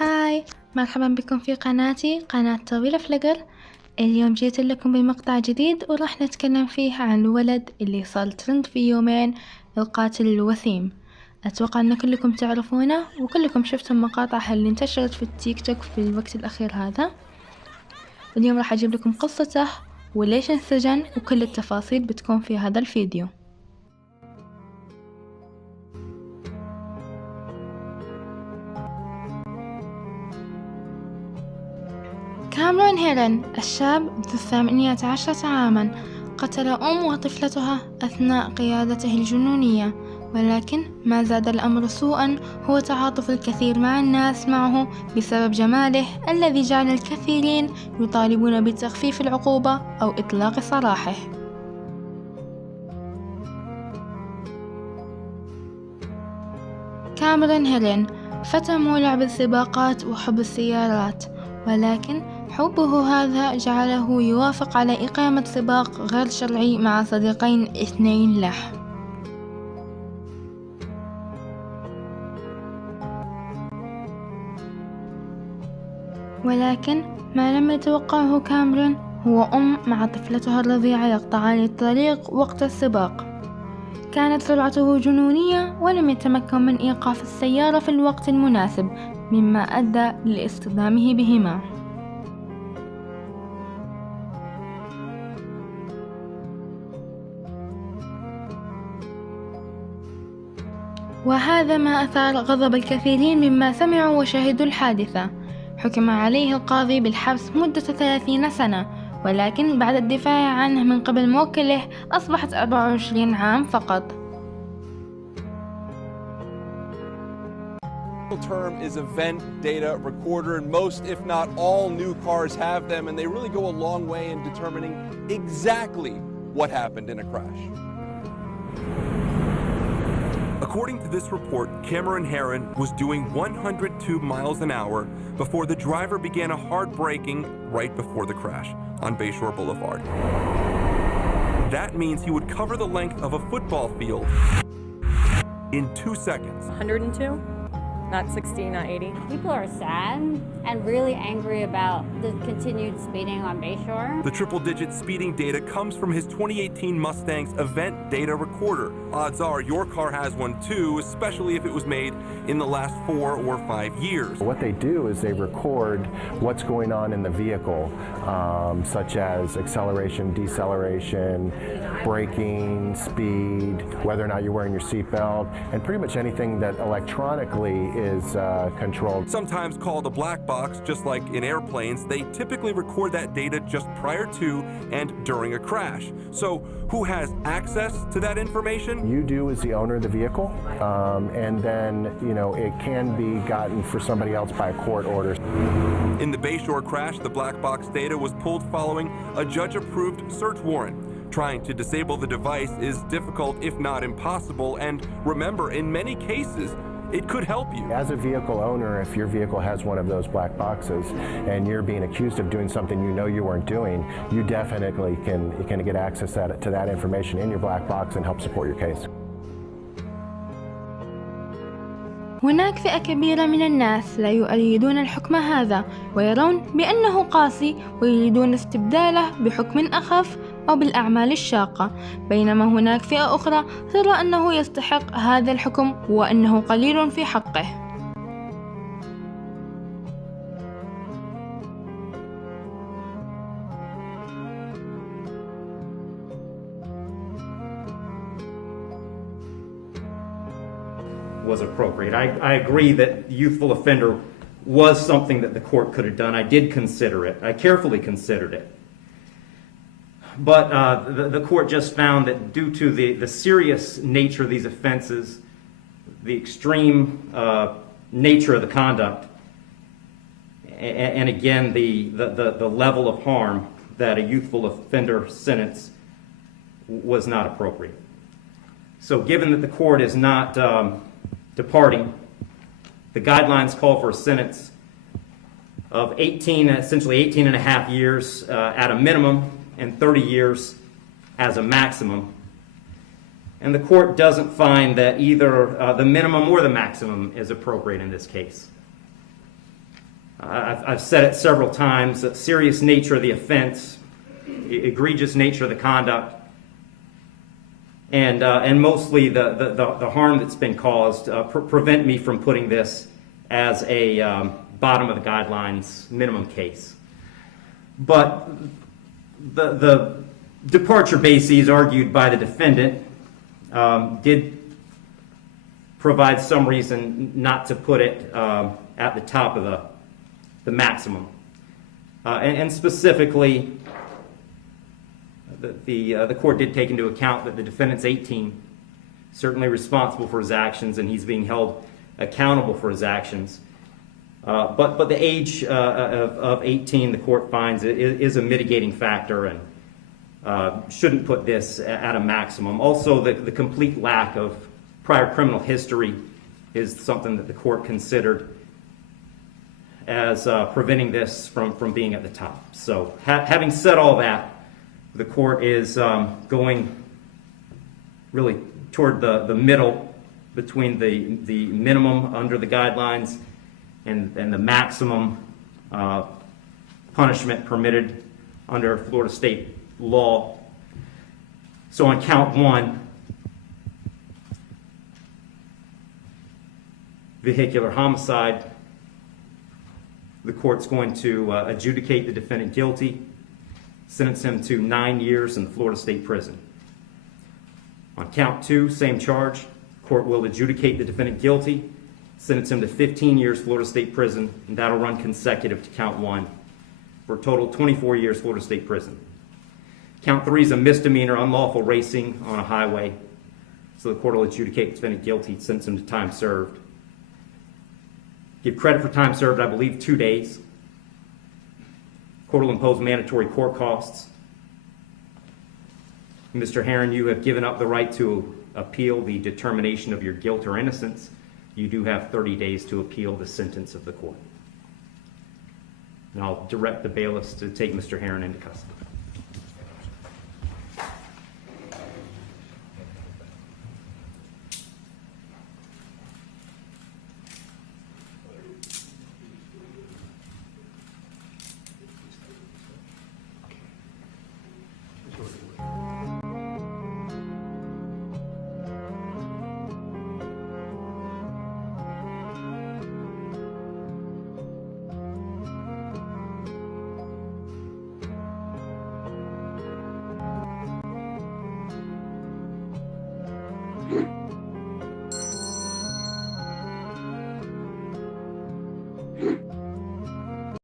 هاي، مرحبا بكم في قناة طويلة فلقر. اليوم جيت لكم بمقطع جديد وراح نتكلم فيه عن الولد اللي صار ترند في يومين، القاتل الوسيم. أتوقع أن كلكم تعرفونه وكلكم شفتم مقاطعها اللي انتشرت في التيك توك في الوقت الأخير هذا. اليوم راح أجيب لكم قصته وليش انسجن وكل التفاصيل بتكون في هذا الفيديو. كاميرون هيرن، الشاب ذو 18 عاما، قتل أم وطفلتها أثناء قيادته الجنونية، ولكن ما زاد الأمر سوءا هو تعاطف الكثير مع الناس معه بسبب جماله الذي جعل الكثيرين يطالبون بتخفيف العقوبة أو إطلاق سراحه. كاميرون هيرن فتى مولع بالسباقات وحب السيارات، ولكن حبه هذا جعله يوافق على إقامة سباق غير شرعي مع صديقين اثنين له. ولكن ما لم يتوقعه كاميرون هو أم مع طفلتها الرضيعة يقطعان الطريق وقت السباق. كانت سرعته جنونية ولم يتمكن من إيقاف السيارة في الوقت المناسب، مما أدى لاصطدامه بهما. وهذا ما أثار غضب الكثيرين مما سمعوا وشاهدوا الحادثة. حكم عليه القاضي بالحبس مدة 30 سنة، ولكن بعد الدفاع عنه من قبل موكله أصبحت 24 عام فقط. The term is event data recorder, and most, if not all, new cars have them, and they really go a long way in determining exactly what happened in a crash. According to this report, Cameron Herron was doing 102 miles an hour before the driver began a hard braking right before the crash on Bayshore Boulevard. That means he would cover the length of a football field in 2 seconds. 102? Not 60, not 80. People are sad and really angry about the continued speeding on Bayshore. The triple-digit speeding data comes from his 2018 Mustang's event data recorder. Odds are your car has one too, especially if it was made in the last 4 or 5 years. What they do is they record what's going on in the vehicle, such as acceleration, deceleration, braking, speed, whether or not you're wearing your seatbelt, and pretty much anything that electronically is controlled. Sometimes called a black box, just like in airplanes, they typically record that data just prior to and during a crash. So who has access to that information? You do as the owner of the vehicle, and then it can be gotten for somebody else by a court order. In the Bayshore crash, the black box data was pulled following a judge-approved search warrant. Trying to disable the device is difficult, if not impossible, and remember, in many cases, it could help you. As a vehicle owner, if your vehicle has one of those black boxes and you're being accused of doing something you weren't doing, you definitely can get access to that information in your black box and help support your case. هناك فئة كبيرة من الناس لا يؤيدون الحكم هذا ويرون بأنه قاسي ويريدون استبداله بحكم أخف أو بالأعمال الشاقة، بينما هناك فئة أخرى ترى أنه يستحق هذا الحكم وأنه قليل في حقه. Was appropriate. I agree that youthful offender was something that the court could have done. I did consider it. I carefully considered it. But the court just found that due to the serious nature of these offenses, the extreme nature of the conduct, and again the level of harm, that a youthful offender sentence was not appropriate. So given that the court is not departing, the guidelines call for a sentence of essentially 18 and a half years at a minimum and 30 years as a maximum. And the court doesn't find that either the minimum or the maximum is appropriate in this case. I've said it several times, the serious nature of the offense, egregious nature of the conduct, and mostly the harm that's been caused prevent me from putting this as a bottom of the guidelines minimum case. But the departure bases argued by the defendant did provide some reason not to put it at the top of the maximum. And specifically, the court did take into account that the defendant's 18, certainly responsible for his actions, and he's being held accountable for his actions. But the age of 18, the court finds is a mitigating factor and shouldn't put this at a maximum. Also, the complete lack of prior criminal history is something that the court considered as preventing this from being at the top. So having said all that, the court is going really toward the middle between the minimum under the guidelines and the maximum punishment permitted under Florida state law. So on count one, vehicular homicide, the court's going to adjudicate the defendant guilty, sentence him to 9 years in the Florida State Prison. On count two, same charge, court will adjudicate the defendant guilty, sentence him to 15 years Florida State Prison, and that'll run consecutive to count one, for a total of 24 years Florida State Prison. Count three is a misdemeanor, unlawful racing on a highway, so the court will adjudicate the defendant guilty, sentence him to time served. Give credit for time served, I believe, 2 days. Court will impose mandatory court costs. Mr. Herron, you have given up the right to appeal the determination of your guilt or innocence. You do have 30 days to appeal the sentence of the court. And I'll direct the bailiffs to take Mr. Herron into custody.